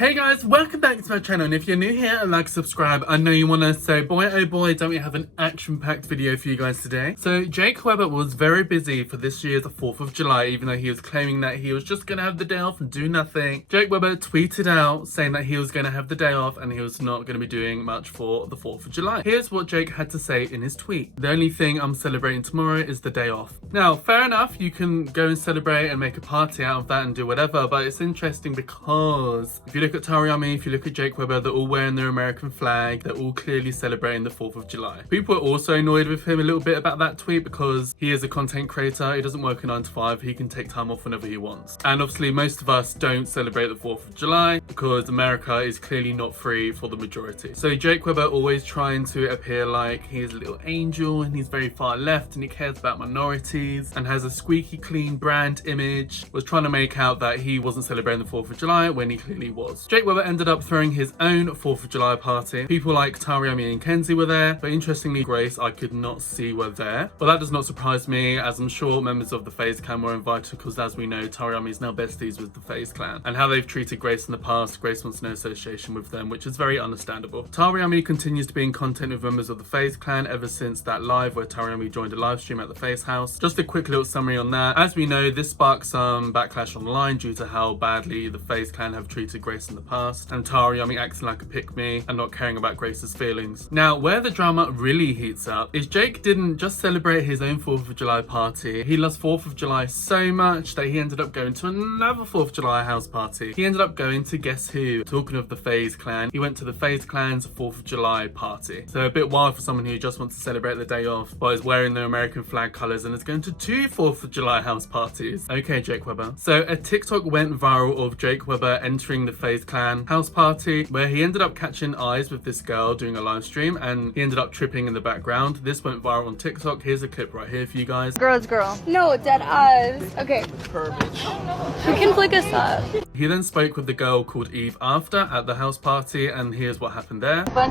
Hey guys, welcome back to my channel, and if you're new here and like subscribe, I know you want to say boy oh boy don't we have an action-packed video for you guys today. So Jake Webber was very busy for this year's 4th of July, even though he was claiming that he was just going to have the day off and do nothing. Jake Webber tweeted out saying that he was going to have the day off and he was not going to be doing much for the 4th of July. Here's what Jake had to say in his tweet. The only thing I'm celebrating tomorrow is the day off. Now, fair enough, you can go and celebrate and make a party out of that and do whatever, but it's interesting because if you look at Tariami, if you look at Jake Webber, they're all wearing their American flag. They're all clearly celebrating the 4th of July. People are also annoyed with him a little bit about that tweet because he is a content creator. He doesn't work a 9 to 5. He can take time off whenever he wants. And obviously most of us don't celebrate the 4th of July because America is clearly not free for the majority. So Jake Webber always trying to appear like he's a little angel and he's very far left and he cares about minorities and has a squeaky clean brand image, was trying to make out that he wasn't celebrating the 4th of July when he clearly was. Jake Webber ended up throwing his own 4th of July party. People like Tariami and Kenzie were there, but interestingly Grace I could not see were there. But that does not surprise me, as I'm sure members of the FaZe clan were invited because, as we know, Tariami is now besties with the FaZe clan. And how they've treated Grace in the past, Grace wants no association with them, which is very understandable. Tariami continues to be in content with members of the FaZe clan ever since that live where Tariami joined a live stream at the FaZe house. Just a quick little summary on that. As we know, this sparked some backlash online due to how badly the FaZe clan have treated Grace in the past, and Tariami acting like a pick-me and not caring about Grace's feelings. Now, where the drama really heats up is Jake didn't just celebrate his own 4th of July party. He loves 4th of July so much that he ended up going to another 4th of July house party. He ended up going to guess who? Talking of the FaZe clan, he went to the FaZe clan's 4th of July party. So a bit wild for someone who just wants to celebrate the day off but is wearing the American flag colours and is going to 2 4th of July house parties. Okay, Jake Webber. So a TikTok went viral of Jake Webber entering the FaZe clan house party where he ended up catching eyes with this girl doing a live stream and he ended up tripping in the background. This went viral on TikTok. Here's a clip right here for you guys. Girl's girl. No, dead eyes. Okay. Perfect. Who can flick us up? He then spoke with the girl called Eve after at the house party, and here's what happened there. Fun?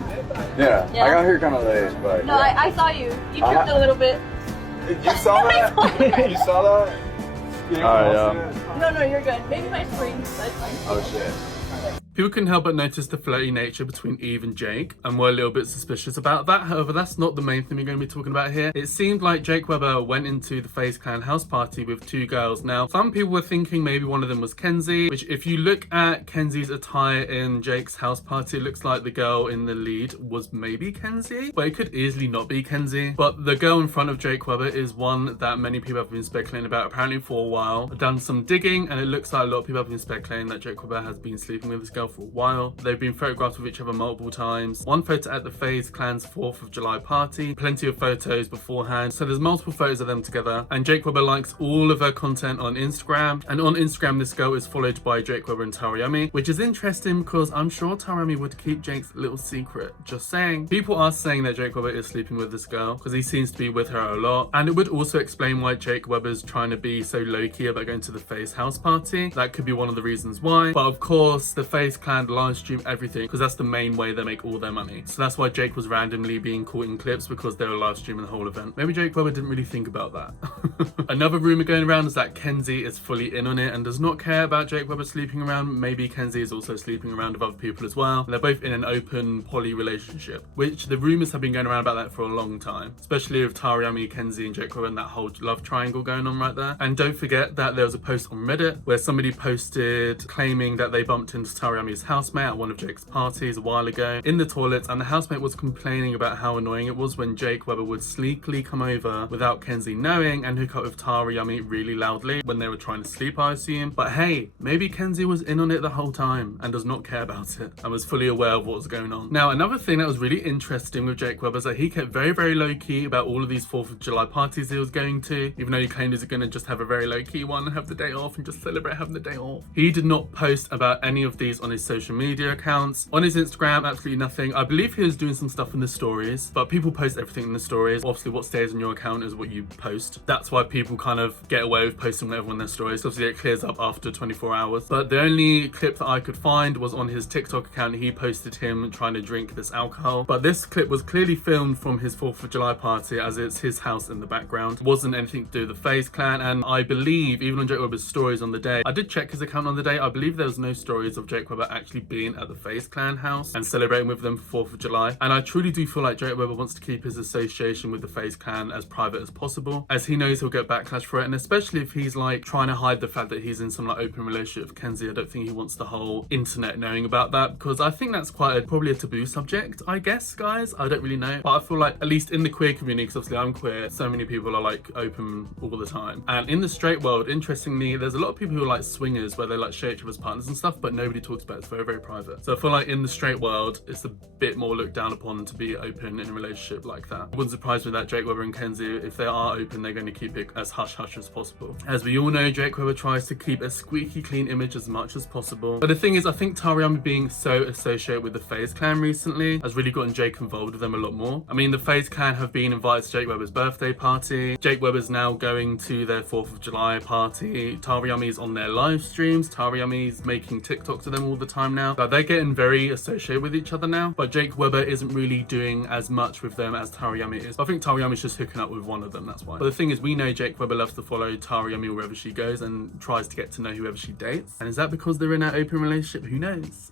Yeah, I got here kind of late, but... No, yeah. I saw you. You tripped a little bit. You saw that? You saw that? No, you're good. Maybe my springs. That's fine. Oh, shit. People couldn't help but notice the flirty nature between Eve and Jake and were a little bit suspicious about that. However, that's not the main thing we're going to be talking about here. It seemed like Jake Webber went into the FaZe clan house party with 2 girls. Now, some people were thinking maybe one of them was Kenzie, which if you look at Kenzie's attire in Jake's house party, it looks like the girl in the lead was maybe Kenzie, but it could easily not be Kenzie. But the girl in front of Jake Webber is one that many people have been speculating about apparently for a while. I've done some digging and it looks like a lot of people have been speculating that Jake Webber has been sleeping with this girl for a while. They've been photographed with each other multiple times. One photo at the FaZe clan's 4th of July party, plenty of photos beforehand. So there's multiple photos of them together. And Jake Webber likes all of her content on Instagram. And on Instagram, this girl is followed by Jake Webber and Tariami, which is interesting because I'm sure Tariami would keep Jake's little secret. Just saying. People are saying that Jake Webber is sleeping with this girl because he seems to be with her a lot. And it would also explain why Jake Webber's trying to be so low-key about going to the FaZe house party. That could be one of the reasons why. But of course, the FaZe clan live stream everything because that's the main way they make all their money. So that's why Jake was randomly being caught in clips because they were live streaming the whole event. Maybe Jake Webber didn't really think about that. Another rumor going around is that Kenzie is fully in on it and does not care about Jake Webber sleeping around. Maybe Kenzie is also sleeping around with other people as well. They're both in an open poly relationship, which the rumors have been going around about that for a long time, especially with Tariami, Kenzie and Jake Webber and that whole love triangle going on right there. And don't forget that there was a post on Reddit where somebody posted claiming that they bumped into Tariami's housemate at one of Jake's parties a while ago in the toilets, and the housemate was complaining about how annoying it was when Jake Webber would sneakily come over without Kenzie knowing and hook up with Tariami really loudly when they were trying to sleep, I assume. But hey, maybe Kenzie was in on it the whole time and does not care about it and was fully aware of what was going on. Now, another thing that was really interesting with Jake Webber is that he kept very, very low-key about all of these 4th of July parties he was going to, even though he claimed he was going to just have a very low-key one and have the day off and just celebrate having the day off. He did not post about any of these on his social media accounts. On his Instagram, absolutely nothing. I believe he was doing some stuff in the stories, but people post everything in the stories. Obviously, what stays on your account is what you post. That's why people kind of get away with posting whatever on their stories. Obviously, it clears up after 24 hours. But the only clip that I could find was on his TikTok account. He posted him trying to drink this alcohol. But this clip was clearly filmed from his 4th of July party, as it's his house in the background. It wasn't anything to do with the FaZe clan. And I believe, even on Jake Webber's stories on the day, I did check his account on the day. I believe there was no stories of Jake Webber Webber actually being at the FaZe Clan house and celebrating with them for 4th of July. And I truly do feel like Jake Webber wants to keep his association with the FaZe Clan as private as possible, as he knows he'll get backlash for it, and especially if he's like trying to hide the fact that he's in some like open relationship with Kenzie. I don't think he wants the whole internet knowing about that, because I think that's quite probably a taboo subject, I guess, guys. I don't really know, but I feel like at least in the queer community, because obviously I'm queer, so many people are like open all the time. And in the straight world, interestingly, there's a lot of people who are like swingers where they like share each other's partners and stuff, but nobody talks about it. It's very, very private. So I feel like in the straight world, it's a bit more looked down upon to be open in a relationship like that. It wouldn't surprise me that Jake Webber and Kenzie, if they are open, they're going to keep it as hush-hush as possible. As we all know, Jake Webber tries to keep a squeaky clean image as much as possible. But the thing is, I think Taryami being so associated with the FaZe Clan recently has really gotten Jake involved with them a lot more. I mean, the FaZe Clan have been invited to Jake Webber's birthday party. Jake Webber's now going to their 4th of July party. Taryami's on their live streams. Taryami's making TikToks to them all the time now. Like, they're getting very associated with each other now. But Jake Webber isn't really doing as much with them as Taryami is. I think Taryami's just hooking up with one of them, that's why. But the thing is, we know Jake Webber loves to follow Taryami wherever she goes and tries to get to know whoever she dates. And is that because they're in an open relationship? Who knows?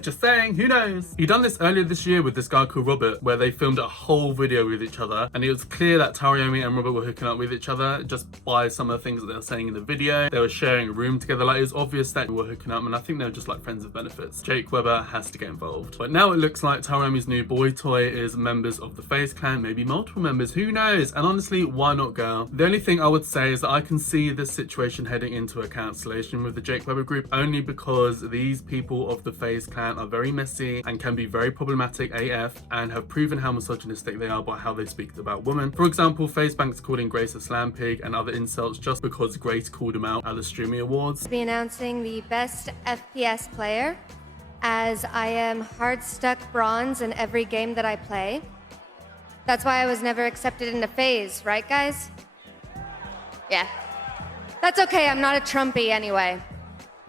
Just saying, who knows? He done this earlier this year with this guy called Robert, where they filmed a whole video with each other, and it was clear that Taryami and Robert were hooking up with each other just by some of the things that they were saying in the video. They were sharing a room together. Like, it was obvious that they were hooking up, and I think they were just like friends with benefits. Jake Webber has to get involved. But now it looks like Taryami's new boy toy is members of the FaZe Clan, maybe multiple members, who knows? And honestly, why not, girl? The only thing I would say is that I can see this situation heading into a cancellation with the Jake Webber group, only because these people of the FaZe Clan are very messy and can be very problematic AF, and have proven how misogynistic they are by how they speak about women. For example, FaZe Banks calling Grace a slam pig and other insults just because Grace called him out at the Streamy Awards. Be announcing the best FPS player, as I am hard stuck bronze in every game that I play. That's why I was never accepted into FaZe, right guys? Yeah. That's okay, I'm not a Trumpy anyway.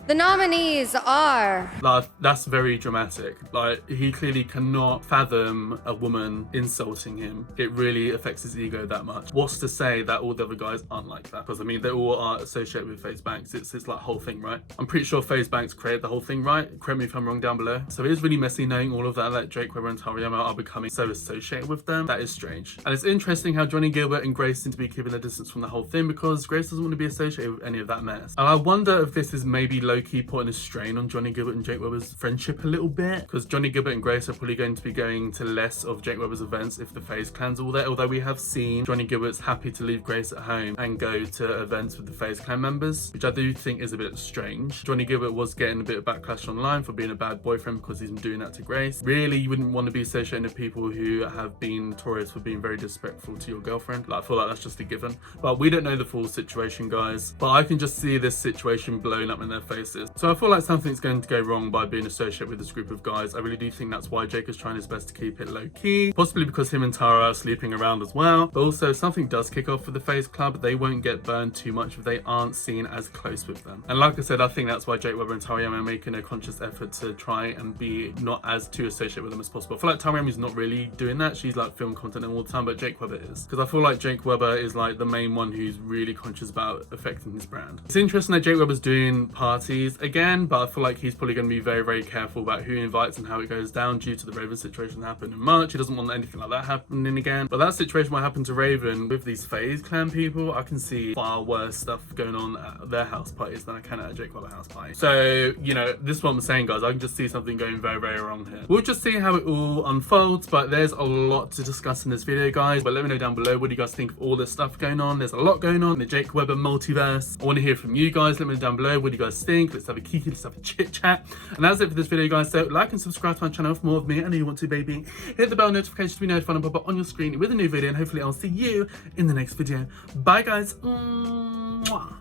The nominees are... Like, that's very dramatic. Like, he clearly cannot fathom a woman insulting him. It really affects his ego that much. What's to say that all the other guys aren't like that? Because I mean, they all are associated with FaZe Banks. It's like whole thing, right? I'm pretty sure FaZe Banks created the whole thing, right? Correct me if I'm wrong down below. So it is really messy knowing all of that, that Jake Webber and Taryami are becoming so associated with them. That is strange. And it's interesting how Johnny Gilbert and Grace seem to be keeping a distance from the whole thing, because Grace doesn't want to be associated with any of that mess. And I wonder if this is maybe low-key putting a strain on Johnny Gilbert and Jake Webber's friendship a little bit, because Johnny Gilbert and Grace are probably going to be going to less of Jake Webber's events if the FaZe Clan's all there, although we have seen Johnny Gilbert's happy to leave Grace at home and go to events with the FaZe Clan members, which I do think is a bit strange. Johnny Gilbert was getting a bit of backlash online for being a bad boyfriend because he's been doing that to Grace. Really, you wouldn't want to be associated with people who have been notorious for being very disrespectful to your girlfriend. Like, I feel like that's just a given. But we don't know the full situation, guys. But I can just see this situation blowing up in their faces. So I feel like something's going to go wrong by being associated with this group of guys. I really do think that's why Jake is trying his best to keep it low-key. Possibly because him and Tara are sleeping around as well. But also, if something does kick off for the FaZe Club, they won't get burned too much if they aren't seen as close with them. And like I said, I think that's why Jake Webber and Taryami are making a conscious effort to try and be not as too associated with them as possible. I feel like Taryami's not really doing that. She's like film content all the time, but Jake Webber is. Because I feel like Jake Webber is like the main one who's really conscious about affecting his brand. It's interesting that Jake Webber's doing parties again, but I feel like he's probably going to be very, very careful about who he invites and how it goes down due to the Raven situation that happened in March. He doesn't want anything like that happening again. But that situation might happen to Raven with these FaZe Clan people. I can see far worse stuff going on at their house parties than I can at a Jake Webber house party. So, you know, this is what I'm saying, guys. I can just see something going very, very wrong here. We'll just see how it all unfolds, but there's a lot to discuss in this video, guys. But let me know down below, what do you guys think of all this stuff going on? There's a lot going on in the Jake Webber multiverse. I want to hear from you guys. Let me know down below, what do you guys think? Let's have a kiki, let's have a chit chat. And that's it for this video, guys. So like and subscribe to my channel for more of me. I know you want to, baby. Hit the bell notification to be notified and pop up on your screen with a new video, and hopefully I'll see you in the next video. Bye, guys. Mwah.